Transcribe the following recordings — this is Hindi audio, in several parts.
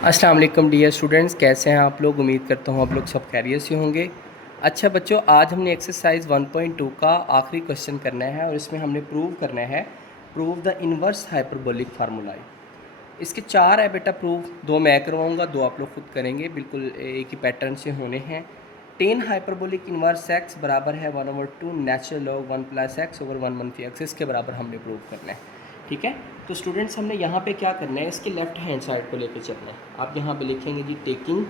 अस्सलाम वालेकुम डियर स्टूडेंट्स, कैसे हैं आप लोग। उम्मीद करता हूँ आप लोग सब खैरियत से होंगे। अच्छा बच्चों, आज हमने एक्सरसाइज 1.2 का आखिरी क्वेश्चन करना है और इसमें हमने प्रूव करना है प्रूव द इन्वर्स हाइपरबोलिक फार्मूलाई। इसके 4 है बेटा प्रूफ, 2 मैं करवाऊँगा, 2 आप लोग खुद करेंगे, बिल्कुल एक ही पैटर्न से होने हैं। टेन हाइपरबोलिक इन्वर्स एक्स बराबर है 1/2 natural log 1 + x over 1 - x, इसके बराबर हमने प्रूव करना है। ठीक है, तो स्टूडेंट्स हमने यहाँ पे क्या करना है, इसके लेफ्ट हैंड साइड को लेकर चलना है। आप यहाँ पे लिखेंगे जी टेकिंग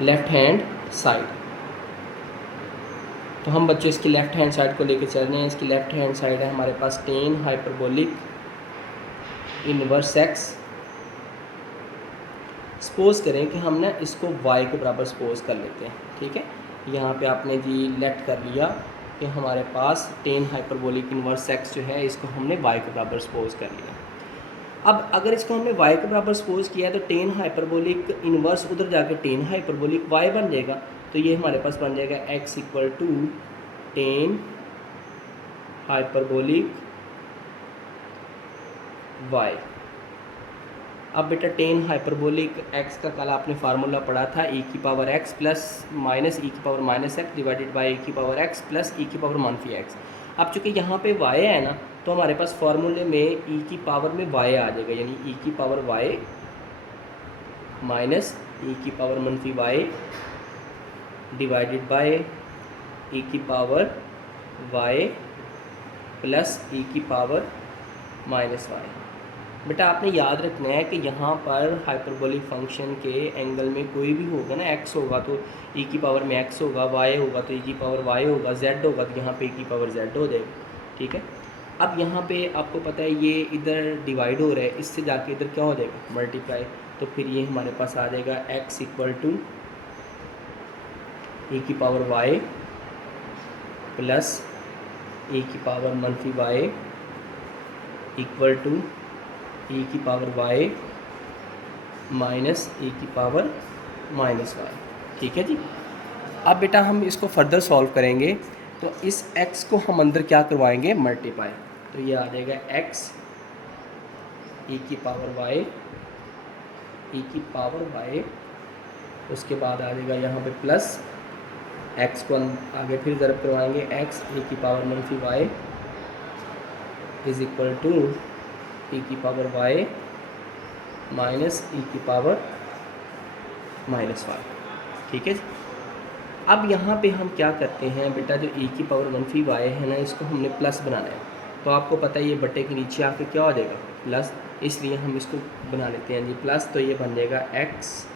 लेफ्ट हैंड साइड। तो हम बच्चों इसकी लेफ्ट हैंड साइड को लेकर चल रहे हैं। इसकी लेफ्ट हैंड साइड है हमारे पास tan hyperbolic inverse x. Suppose करें कि हम ना इसको y के बराबर सपोज कर लेते हैं। ठीक है, यहाँ पे आपने जी लेट कर लिया कि हमारे पास टेन हाइपरबोलिक इन्वर्स एक्स जो है इसको हमने y के बराबर सपोज कर लिया। अब अगर इसको हमने y के बराबर सपोज किया तो टेन हाइपरबोलिक इन्वर्स उधर जाके टेन हाइपरबोलिक y बन जाएगा। तो ये हमारे पास बन जाएगा x = टेन हाइपरबोलिक y। अब बेटा टेन हाइपरबोलिक x का कल आपने फार्मूला पढ़ा था e⁻x plus minus e⁻−x divided by e⁻x plus e⁻−x। अब चूँकि यहाँ पे y है ना, तो हमारे पास फार्मूले में e की पावर में y आ जाएगा, यानी e⁻y minus e⁻−y divided by e⁻y plus e⁻−y। बेटा आपने याद रखना है कि यहाँ पर हाइपरबोलिक फंक्शन के एंगल में कोई भी होगा ना, x होगा तो e की पावर में x होगा, y होगा तो e की पावर y होगा, z होगा तो यहाँ पे e की पावर z हो जाएगा। ठीक है, अब यहाँ पे आपको पता है ये इधर डिवाइड हो रहा है, इससे जाके इधर क्या हो जाएगा मल्टीप्लाई। तो फिर ये हमारे पास आ जाएगा x = e की power y plus e⁻−y equal to e⁻y minus e⁻−y। ठीक है जी। अब बेटा हम इसको फर्दर सॉल्व करेंगे तो इस x को हम अंदर क्या करवाएंगे, मल्टीप्लाई। तो ये आ जाएगा x e⁻y उसके बाद आ जाएगा यहाँ पे प्लस x को आगे फिर ज़रूर करवाएंगे, x e⁻−y is equal to e⁻y minus e⁻−y। ठीक है जी। अब यहाँ पे हम क्या करते हैं बेटा, जो e⁻−y है ना, इसको हमने प्लस बनाना है। तो आपको पता है ये बटे के नीचे आके क्या हो जाएगा प्लस, इसलिए हम इसको बना लेते हैं जी प्लस। तो ये बन जाएगा x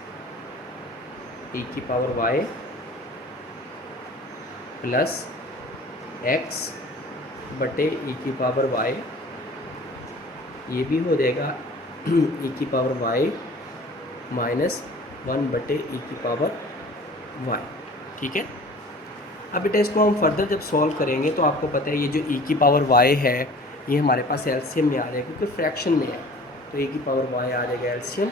e⁻y प्लस x बटे e⁻y, ये भी हो जाएगा e⁻y माइनस 1 बटे e⁻y। ठीक है, अब बेटा इसको हम फर्दर जब सॉल्व करेंगे तो आपको पता है ये जो e⁻y है ये हमारे पास एलसीएम में आ जाएगा, क्योंकि फ्रैक्शन में है। तो e⁻y आ जाएगा एलसीएम,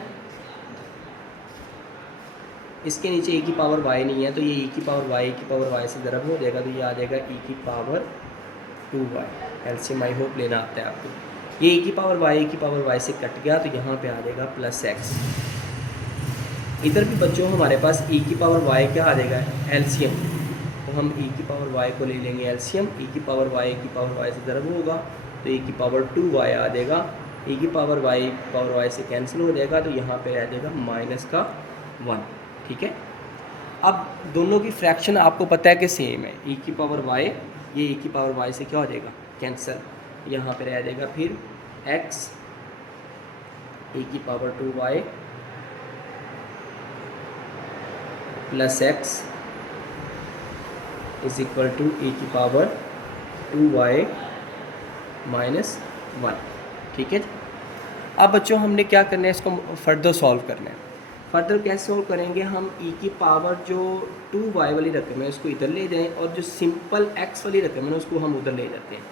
इसके नीचे e⁻y नहीं है तो ये e⁻y से ज़रब हो जाएगा, तो ये आ जाएगा e⁻2y। एलसीएम आई होप लेना आता है आपको। ये e⁻y से कट गया तो यहाँ पे आ जाएगा प्लस x। इधर भी बच्चों हमारे पास e⁻y क्या आ जाएगा, एलसीएम। तो हम e⁻y को ले लेंगे एलसीएम, e⁻y से ज़रब होगा तो e⁻2y आ जाएगा, e⁻y से कैंसिल हो जाएगा तो यहाँ पे आ जाएगा -1। ठीक है, अब दोनों की फ्रैक्शन आपको पता है कि सेम है, e⁻y ये e⁻y से क्या हो जाएगा कैंसिल, यहाँ पे रह जाएगा फिर x e⁻2y plus x is equal to e⁻2y minus 1। ठीक है, अब बच्चों हमने क्या करना है, इसको फर्दर सॉल्व करना है। फर्दर कैसे सॉल्व करेंगे, हम e की पावर जो 2y वाली रकम है उसको इधर ले जाएं और जो सिंपल x वाली रकम है ना उसको हम उधर ले जाते हैं।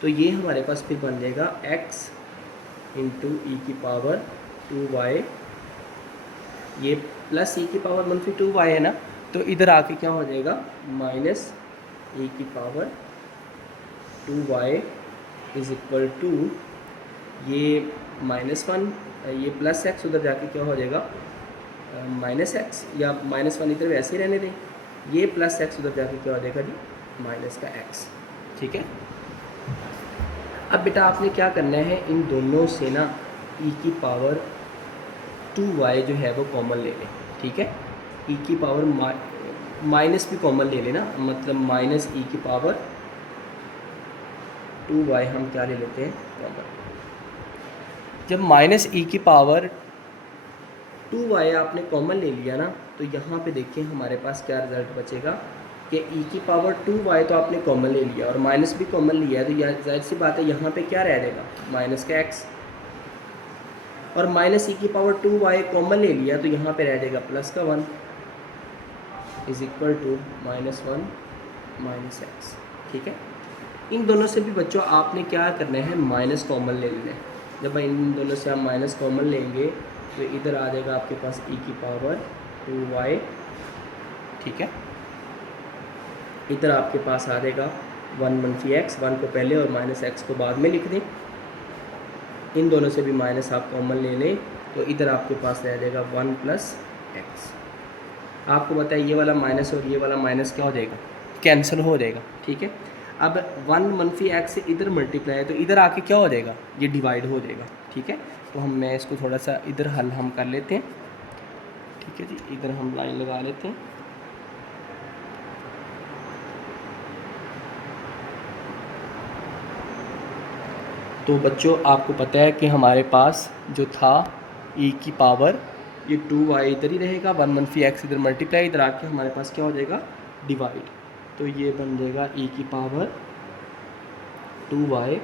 तो ये हमारे पास फिर बन जाएगा x इंटू e⁻2y, ये प्लस e⁻2y है ना, तो इधर आके क्या हो जाएगा -e⁻2y इज इक्वल टू ये -1, ये प्लस एक्स उधर जाके क्या हो जाएगा माइनस एक्स, या -1 इधर वैसे ही रहने दें, ये प्लस एक्स उधर जाके क्या हो जाएगा जी माइनस का एक्स। ठीक है, अब बेटा आपने क्या करना है, इन दोनों से ना e की पावर 2y जो है वो कॉमन ले लें। ठीक है, e की पावर माइनस भी कॉमन ले लेना, मतलब माइनस e की पावर 2y हम क्या ले लेते हैं कॉमन। जब माइनस e की पावर 2y आपने कॉमन ले लिया ना, तो यहाँ पे देखिए हमारे पास क्या रिजल्ट बचेगा कि e की पावर 2y तो आपने कॉमन ले लिया और माइनस भी कॉमन लिया है, तो यह जाहिर सी बात है यहाँ पे क्या रह जाएगा माइनस का x, और माइनस e की पावर 2y कॉमन ले लिया तो यहाँ पे रह जाएगा प्लस का 1 is equal to -1 minus x. ठीक है, इन दोनों से भी बच्चों आपने क्या करना है माइनस कॉमन ले लेना है। जब इन दोनों से आप माइनस कॉमन लेंगे तो इधर आ जाएगा आपके पास e की पावर 2y। ठीक है, इधर आपके पास आ जाएगा 1 मनफी एक्स, 1 को पहले और माइनस एक्स को बाद में लिख दें। इन दोनों से भी माइनस आप कॉमन ले लें तो इधर आपके पास रह जाएगा 1 प्लस एक्स। आपको बताया ये वाला माइनस और ये वाला माइनस क्या हो जाएगा कैंसिल हो जाएगा। ठीक है, अब 1 मनफी एक्स से इधर मल्टीप्लाई है तो इधर आके क्या हो जाएगा ये डिवाइड हो जाएगा। ठीक है, तो मैं इसको थोड़ा सा इधर हल हम कर लेते हैं। ठीक है जी, इधर हम लाइन लगा लेते हैं। तो बच्चों आपको पता है कि हमारे पास जो था e की पावर ये 2y इधर ही रहेगा, 1 मनफी एक्स इधर मल्टीप्लाई, इधर आके हमारे पास क्या हो जाएगा डिवाइड। तो ये बन जाएगा e की power 2y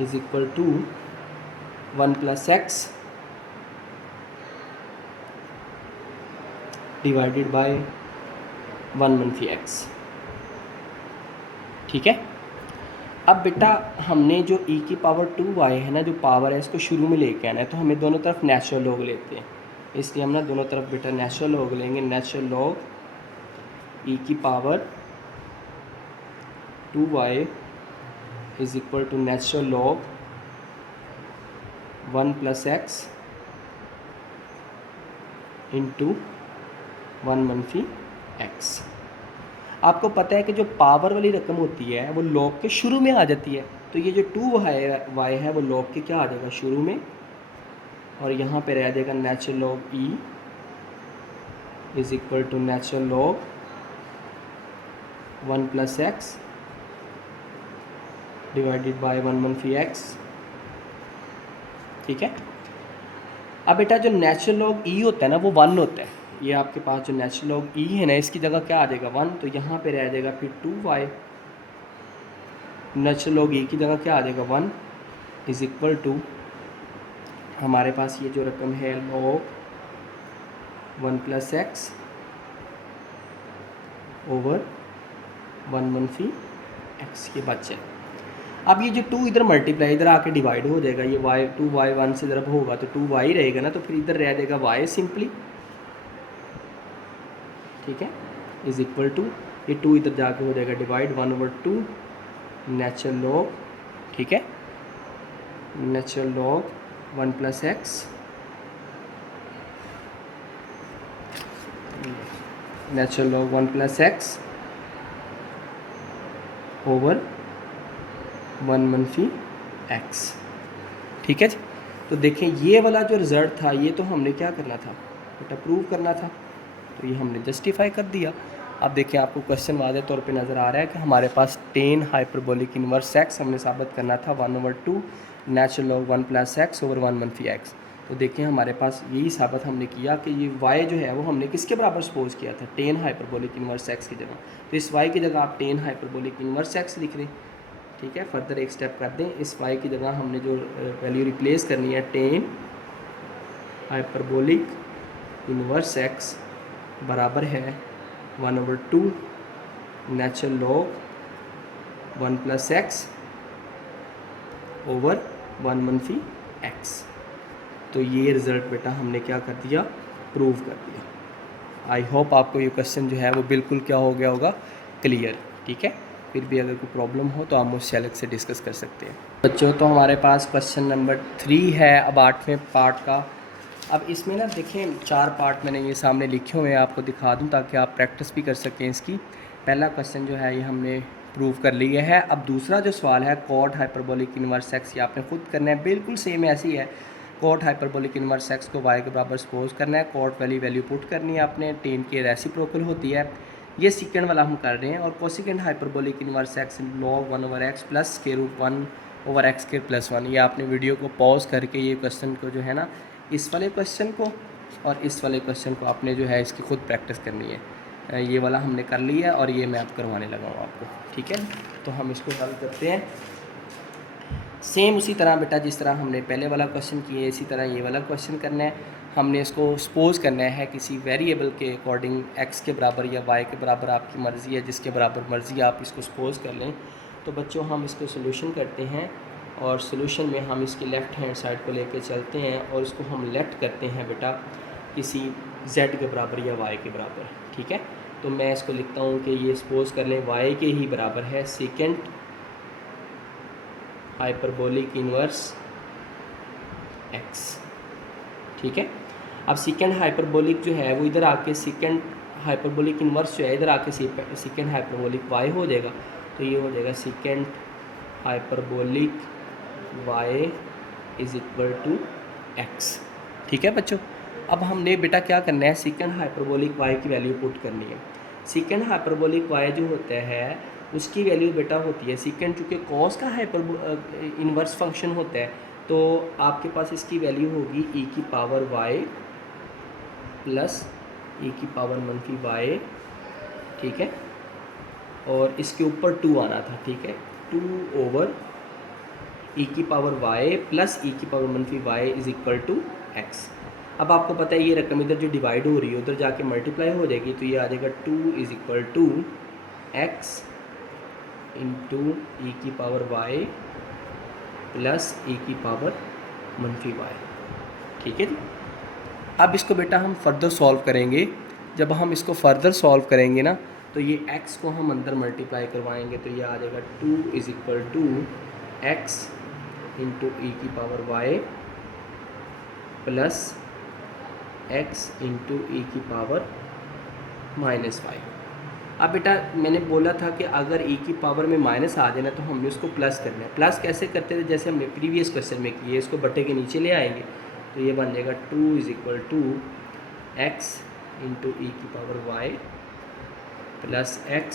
is equal to 1 plus x divided by 1 मनफी एक्स। ठीक है, अब बेटा हमने जो e की पावर 2y है ना, जो पावर है इसको शुरू में लेके आना है, तो हमें दोनों तरफ नेचुरल लॉग लेते हैं, इसलिए हम ना दोनों तरफ बेटा नेचुरल लॉग लेंगे। नेचुरल लॉग e की power 2y is equal to natural log 1 plus x into 1 मनफी एक्स। आपको पता है कि जो पावर वाली रकम होती है वो लॉग के शुरू में आ जाती है, तो ये जो 2y है वो लॉग के क्या आ जाएगा शुरू में, और यहाँ पे रह जाएगा natural log e is equal to natural log 1 plus x divided by 1 मनफी एक्स। ठीक है, अब बेटा जो नेचुरल लॉग e होता है ना वो 1 होता है। ये आपके पास जो नेचुरल लॉग e है ना इसकी जगह क्या आ जाएगा 1, तो यहाँ पे रह जाएगा फिर 2y। नेचुरल लॉग e की जगह क्या आ जाएगा 1 इज इक्वल टू हमारे पास ये जो रकम है लॉग 1 प्लस एक्स ओवर 1 मनफी एक्स के बच्चे। अब ये जो 2 इधर मल्टीप्लाई इधर आके डिवाइड हो जाएगा, ये y 2y 1 से जब होगा तो 2y रहेगा ना, तो फिर इधर रह जाएगा y सिंपली। ठीक है, इज इक्वल टू ये 2 इधर जाके हो जाएगा डिवाइड 1/2 नेचुरल लॉग। ठीक है, natural log 1 plus x natural log 1 plus x over 1 मनफी एक्स। ठीक है जी, तो देखें ये वाला जो रिज़ल्ट था ये तो हमने क्या करना था बेटा प्रूव करना था, तो ये हमने जस्टिफाई कर दिया। अब देखिए आपको क्वेश्चन वाज़े तौर पे नज़र आ रहा है कि हमारे पास टेन हाइपरबोलिक इनवर्स एक्स हमने साबित करना था 1/2 natural log 1 plus x over 1 मनफी एक्स। तो देखिए हमारे पास यही साबित हमने किया कि ये y जो है वो हमने किसके बराबर सपोज किया था टेन हाइपरबोलिक इनवर्स एक्स की जगह, तो इस y की जगह आप टेन हाइपरबोलिक इनवर्स एक्स लिख दें। ठीक है, फर्दर एक स्टेप कर दें, इस y की जगह हमने जो वैल्यू रिप्लेस करनी है टेन हाइपरबोलिक इनवर्स एक्स बराबर है 1/2 natural log 1 plus x over 1 मनफी एक्स। तो ये रिज़ल्ट बेटा हमने क्या कर दिया प्रूव कर दिया। आई होप आपको ये क्वेश्चन जो है वो बिल्कुल क्या हो गया होगा क्लियर। ठीक है। फिर भी अगर कोई प्रॉब्लम हो तो आप मुझसे अलग से डिस्कस कर सकते हैं। बच्चों तो हमारे पास क्वेश्चन नंबर 3 है अब 8वें पार्ट का। अब इसमें ना देखें 4 पार्ट मैंने ये सामने लिखे हुए हैं, आपको दिखा दूं ताकि आप प्रैक्टिस भी कर सकें इसकी। पहला क्वेश्चन जो है ये हमने प्रूव कर लिया है। अब दूसरा जो सवाल है कॉट हाइपरबोलिक इनवर्स एक्स, ये आपने खुद करना है, बिल्कुल सेम ऐसी है। कॉट हाइपरबोलिक इनवर्स एक्स को वाई के बराबर सपोज करना है, कॉट वाली वैल्यू पुट करनी है आपने, टेन की रेसिप्रोकल होती है। ये सेकंड वाला हम कर रहे हैं। और cosecant hyperbolic inverse x log 1/x plus √1/x² + 1। ये आपने वीडियो को पॉज करके ये क्वेश्चन को जो है ना, इस वाले क्वेश्चन को और इस वाले क्वेश्चन को आपने जो है इसकी खुद प्रैक्टिस करनी है। ये वाला हमने कर लिया है और ये मैं अब करवाने लगा हूँ आपको, ठीक है। तो हम इसको हल करते हैं सेम उसी तरह बेटा, जिस तरह हमने पहले वाला क्वेश्चन किया इसी तरह ये वाला क्वेश्चन करना है। हमने इसको सपोज करना है किसी वेरिएबल के अकॉर्डिंग, x के बराबर या y के बराबर, आपकी मर्ज़ी है, जिसके बराबर मर्ज़ी आप इसको सपोज कर लें। तो बच्चों हम इसको सोल्यूशन करते हैं और सोल्यूशन में हम इसकी लेफ़्ट हैंड साइड को लेके चलते हैं और इसको हम लेफ़्ट करते हैं बेटा किसी z के बराबर या y के बराबर, ठीक है। तो मैं इसको लिखता हूँ कि ये सपोज कर लें y के ही बराबर है सेकेंड हाइपरबोलिक इनवर्स x, ठीक है। अब सेकेंड हाइपरबोलिक जो है वो इधर आके सेकेंड हाइपरबोलिक इनवर्स जो है इधर आके सेकेंड हाइपरबोलिक y हो जाएगा। तो ये हो जाएगा सेकेंड हाइपरबोलिक y = x, ठीक है बच्चों। अब हमने बेटा क्या करना है, सेकेंड हाइपरबोलिक y की वैल्यू पुट करनी है। सेकेंड हाइपरबोलिक y जो होता है उसकी वैल्यू बेटा होती है सेकेंड, चूँकि कॉस का इनवर्स फंक्शन होता है तो आपके पास इसकी वैल्यू होगी e⁻y प्लस e⁻−y, ठीक है। और इसके ऊपर 2 आना था, ठीक है, 2/e⁻y प्लस e⁻−y = x। अब आपको पता है ये रकम इधर जो डिवाइड हो रही है उधर जाके मल्टीप्लाई हो जाएगी, तो ये आ जाएगा 2 = x × e⁻y प्लस e⁻−y, ठीक है जी। अब इसको बेटा हम फर्दर सॉल्व करेंगे। जब हम इसको फर्दर सॉल्व करेंगे ना तो ये x को हम अंदर मल्टीप्लाई करवाएंगे, तो ये आ जाएगा 2 = x × e⁻y plus x × e⁻−y। अब बेटा मैंने बोला था कि अगर e की पावर में माइनस आ जाए ना तो हमने उसको प्लस करना है। प्लस कैसे करते थे, जैसे हमने प्रीवियस क्वेश्चन में किए, इसको बटे के नीचे ले आएंगे तो ये बन जाएगा 2 = x × e⁻y प्लस x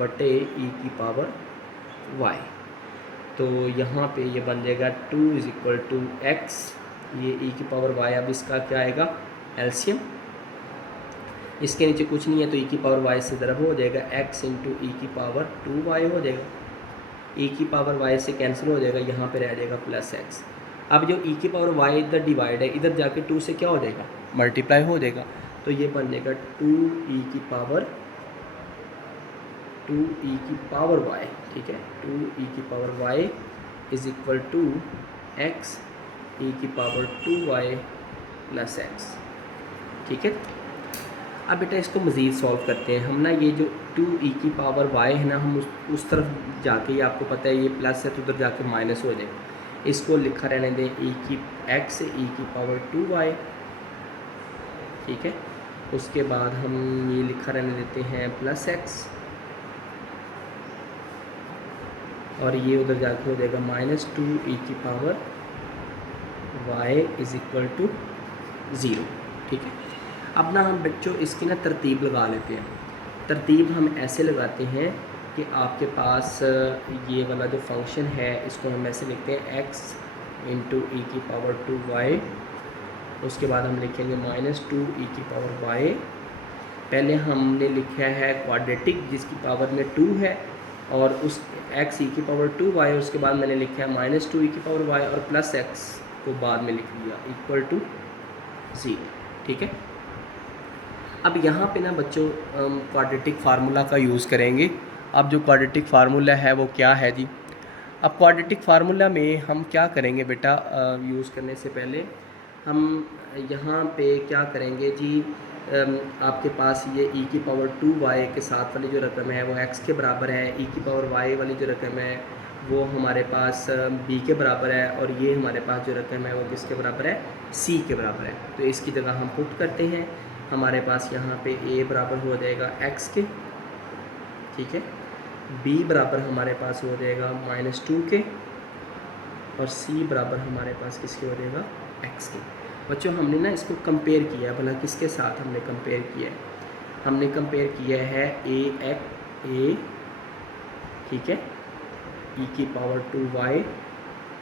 बटे e⁻y। तो यहाँ पे ये बन जाएगा 2 = x, ये e⁻y, अब इसका क्या आएगा एलसीएम, इसके नीचे कुछ नहीं है तो e⁻y से ज़रब हो जाएगा, x × e⁻2y हो जाएगा, e⁻y से कैंसिल हो जाएगा, यहाँ पे रह जाएगा प्लस x। अब जो e⁻y इधर डिवाइड है, इधर जाके 2 से क्या हो जाएगा मल्टीप्लाई हो जाएगा, तो ये बन जाएगा 2e⁻y, ठीक है, 2e⁻y = x e⁻2y plus x, ठीक है। अब बेटा इसको मज़ीद सॉल्व करते हैं हम ना। ये जो 2e⁻y है ना, हम उस तरफ जाके, ये आपको पता है ये प्लस है तो उधर जाके माइनस हो जाएगा, इसको लिखा रहने दें x e⁻2y, ठीक है। उसके बाद हम ये लिखा रहने देते हैं प्लस x और ये उधर जाके हो जाएगा -2e⁻y = 0, ठीक है। अब ना हम बच्चों इसकी ना तरतीब लगा लेते हैं। तरतीब हम ऐसे लगाते हैं कि आपके पास ये वाला जो फंक्शन है इसको हम ऐसे लिखते हैं x × e⁻2y, उसके बाद हम लिखेंगे -2e⁻y। पहले हमने लिखा है क्वाड्रेटिक जिसकी पावर में 2 है और उस x e⁻2y, उसके बाद मैंने लिखा है -2e⁻y और प्लस x को बाद में लिख दिया = 0, ठीक है। अब यहाँ पे ना बच्चों क्वाड्रेटिक फार्मूला का यूज़ करेंगे। अब जो क्वाड्रेटिक फार्मूला है वो क्या है जी, अब क्वाड्रेटिक फार्मूला में हम क्या करेंगे बेटा, यूज़ करने से पहले हम यहाँ पे क्या करेंगे जी, आपके पास ये e की पावर 2y के साथ वाली जो रकम है वो x के बराबर है, e की पावर y वाली जो रकम है वो हमारे पास b के बराबर है, और ये हमारे पास जो रकम है वो किसके बराबर है, c के बराबर है। तो इसकी जगह हम पुट करते हैं, हमारे पास यहाँ पे a बराबर हो जाएगा x के, ठीक है, b बराबर हमारे पास हो जाएगा -2 के, और c बराबर हमारे पास किसके हो जाएगा, x के। बच्चों हमने ना इसको कंपेयर किया है, भला किसके साथ हमने कंपेयर किया है, हमने कंपेयर किया है a, ठीक है, e की पावर 2y,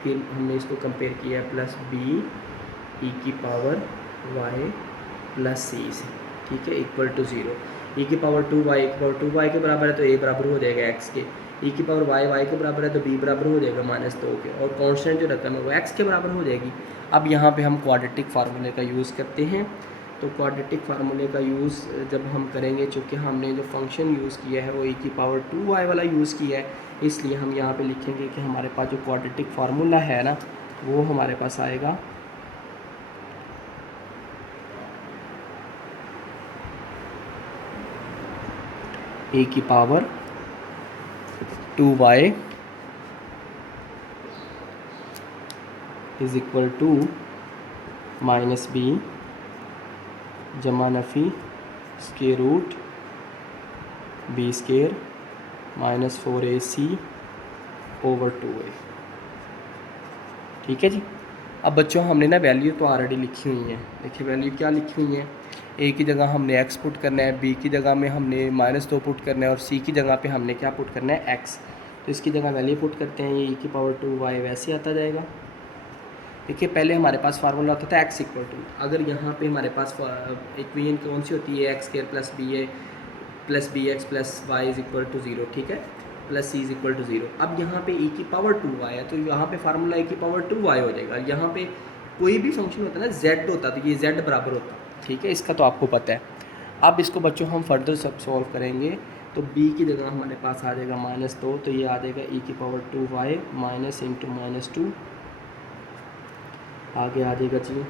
फिर हमने इसको कंपेयर किया है प्लस b e की पावर y प्लस c से, ठीक है, इक्वल टू 0। e की पावर 2y के बराबर है तो a बराबर हो जाएगा x के, e की पावर y के बराबर है तो b बराबर हो जाएगा -2 के, और कांस्टेंट जो रकम है वो x के बराबर हो जाएगी। अब यहाँ पे हम क्वाड्रेटिक फार्मूले का यूज़ करते हैं। तो क्वाड्रेटिक फार्मूले का यूज़ जब हम करेंगे, चूँकि हमने जो फंक्शन यूज़ किया है वो e की पावर 2y वाला यूज़ किया है, इसलिए हम यहाँ पे लिखेंगे कि हमारे पास जो क्वाड्रेटिक फार्मूला है ना वो हमारे पास आएगा a की power 2y is equal to -b जमा नफ़ी square root b square -4ac over 2a, ठीक है जी। अब बच्चों हमने ना वैल्यू तो ऑलरेडी लिखी हुई है, देखिए वैल्यू क्या लिखी हुई है, a की जगह हमने x पुट करना है, b की जगह में हमने -2 पुट करना है, और c की जगह पे हमने क्या पुट करना है, x। तो इसकी जगह वैल्यू पुट करते हैं, ये e की पावर 2y वैसे आता जाएगा। देखिए पहले हमारे पास फार्मूला होता था x इक्वल टू, अगर यहाँ पे हमारे पास इक्वेशन कौन सी होती है, x square plus b a plus b x plus y is equal to 0, ठीक है, plus c is equal to 0। अब यहाँ पे e की पावर 2y है तो यहाँ पे फार्मूला e की पावर 2y हो जाएगा। यहाँ पे कोई भी फंक्शन होता है ना z होता तो ये z बराबर होता, ठीक है, इसका तो आपको पता है। अब इसको बच्चों हम फर्दर सब सॉल्व करेंगे, तो b की जगह हमारे पास आ जाएगा -2, तो ये आ जाएगा e की पावर 2y माइनस इंटू -2, आगे आ जाएगा जी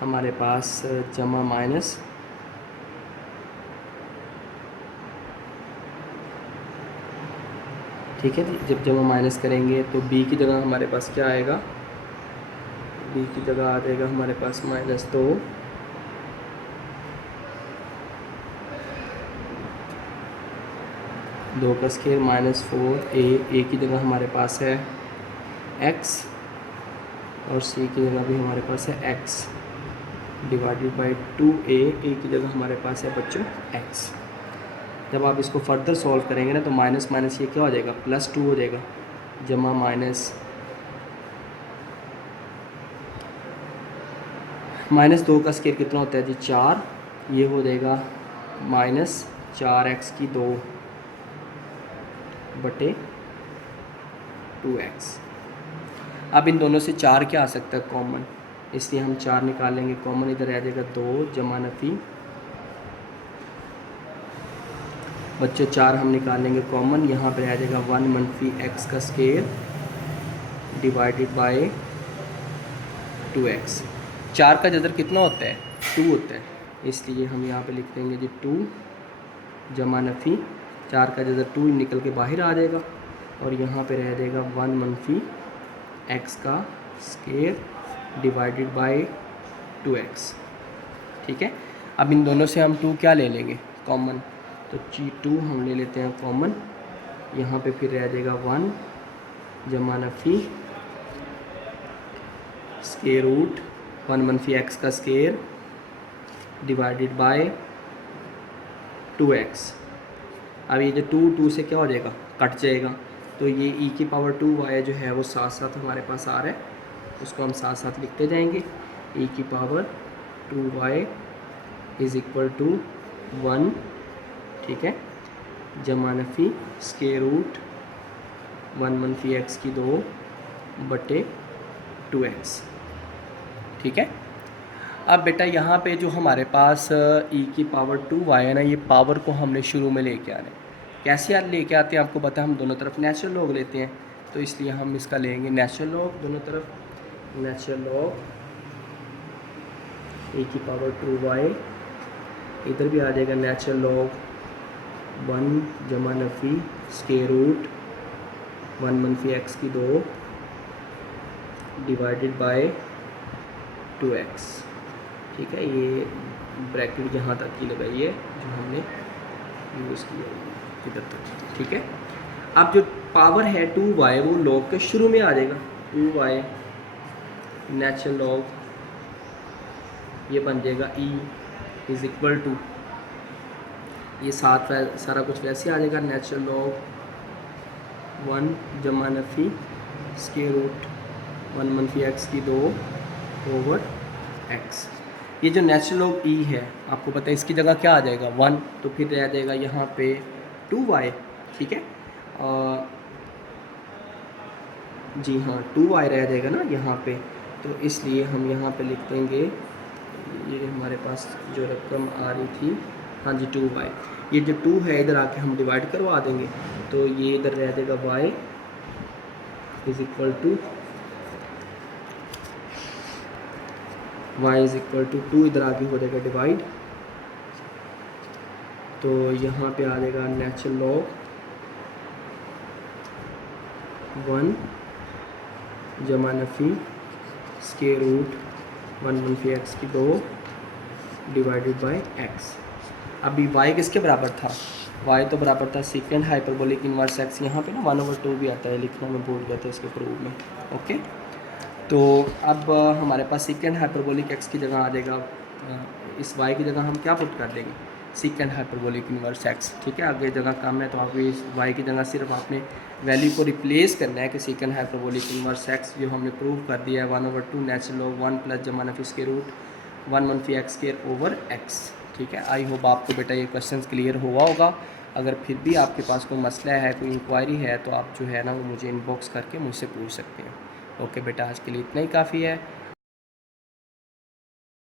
हमारे पास जमा माइनस, ठीक है जी। जब जमा माइनस करेंगे तो b की जगह हमारे पास क्या आएगा, b की जगह आ जाएगा हमारे पास -2 2 का स्क्वायर -4a की जगह हमारे पास है x, और c की जगह भी हमारे पास है x डिवाइडेड बाई 2a की जगह हमारे पास है बच्चों x। जब आप इसको फर्दर सॉल्व करेंगे ना तो माइनस माइनस ये क्या हो जाएगा, +2 हो जाएगा, जमा -2 का स्क्वायर कितना होता है जी 4, ये हो जाएगा -4x की 2 बटे 2x। अब इन दोनों से 4 क्या आ सकता है कॉमन, इसलिए हम 4 निकालेंगे कॉमन, इधर आ जाएगा 2 जमा नफ़ी बच्चों 4 हम निकालेंगे कॉमन, यहाँ पर आ जाएगा 1 - x का स्क्वायर डिवाइडेड बाय 2x। 4 का जज़र कितना होता है 2 होता है, इसलिए हम यहाँ पे लिख देंगे जी 2 जमा नफ़ी 4 का जज़र 2 निकल के बाहर आ जाएगा, और यहाँ पे रह जाएगा 1 - x का स्क्वायर डिवाइडेड बाय 2x, ठीक है। अब इन दोनों से हम 2 क्या ले लेंगे कॉमन, तो 2 हम ले लेते हैं कॉमन, यहाँ पे फिर रह जाएगा 1 जमा नफ़ी स्क्वायर रूट 1 - x का स्क्वायर डिवाइडेड बाय 2x। अब ये जो 2 से क्या हो जाएगा, कट जाएगा, तो ये e की पावर 2y जो है वो साथ साथ हमारे पास आ रहा है, उसको हम साथ साथ लिखते जाएंगे, e की power 2y is equal to 1, ठीक है, जमा नफ़ी स्क्वायर रूट 1 - x की 2 बटे 2x, ठीक है। अब बेटा यहाँ पे जो हमारे पास e की पावर 2y है ना, ये पावर को हमने शुरू में लेके आना है। कैसे लेके आते हैं आपको पता है, हम दोनों तरफ नेचुरल लॉग लेते हैं, तो इसलिए हम इसका लेंगे नेचुरल लॉग दोनों तरफ, नेचुरल लॉग ए की पावर 2y, इधर भी आ जाएगा नेचुरल लॉग 1 जमा नफ़ी स्क्वायर रूट 1 मनफी एक्स की 2 डिवाइडेड बाय 2x। ठीक है, ये ब्रैकेट यहाँ तक की लगाई है जो हमने यूज़ किया है इधर तक। ठीक है, अब जो पावर है 2y वो लॉग के शुरू में आ जाएगा, 2y नेचुरल लॉग, ये बन जाएगा e इज़ इक्वल टू, ये साथ सारा कुछ वैसे आ जाएगा, नेचुरल लॉग 1 जमा नफ़ी स्क्वायर रूट 1 मनफी एक्स की 2 ओवर x। ये जो नेचुरल लॉग e है आपको पता है इसकी जगह क्या आ जाएगा 1, तो फिर रह जाएगा यहाँ पे 2y। ठीक है, जी हाँ 2y रह जाएगा ना यहाँ पे, तो इसलिए हम यहाँ पे लिख देंगे, ये हमारे पास जो रकम आ रही थी, हाँ जी 2y, ये जो 2 है इधर आके हम डिवाइड करवा देंगे, तो ये इधर रह जाएगा y is equal to y is equal to 2, इधर आगे हो जाएगा डिवाइड, तो यहाँ पे आ जाएगा नेचुरल लॉग 1 जमा नफ़ी स्क्वायर रूट 1 मनफी एक्स की 2 डिवाइडेड बाय x। अभी y किसके बराबर था, y तो बराबर था सेकेंड हाइपरबोलिक इनवर्स x, यहाँ पे ना 1/2 भी आता है, लिखना मैं भूल गया था इसके प्रूफ में। ओके, तो अब हमारे पास सेकेंड हाइपरबोलिक x की जगह आ जाएगा, इस y की जगह हम क्या पुट कर देंगे, सेकेंड हाइपरबोलिक इनवर्स x। ठीक है, आगे जगह कम है तो आप इस y की जगह सिर्फ आपने वैल्यू को रिप्लेस करना है कि सेकेंड हाइपरबोलिक इनवर्स x जो हमने प्रूव कर दिया है 1/2 नेचुरल लॉग 1 प्लस जमा नफ़ी स्क्वायर रूट 1 मनफी एक्स स्क्वायर ओवर x। ठीक है, आई होप आपको बेटा ये क्वेश्चन क्लियर हुआ होगा। अगर फिर भी आपके पास कोई मसला है, कोई इंक्वायरी है, तो आप जो है ना वो मुझे इनबॉक्स करके मुझसे पूछ सकते हैं। ओके बेटा, आज के लिए इतना ही काफ़ी है।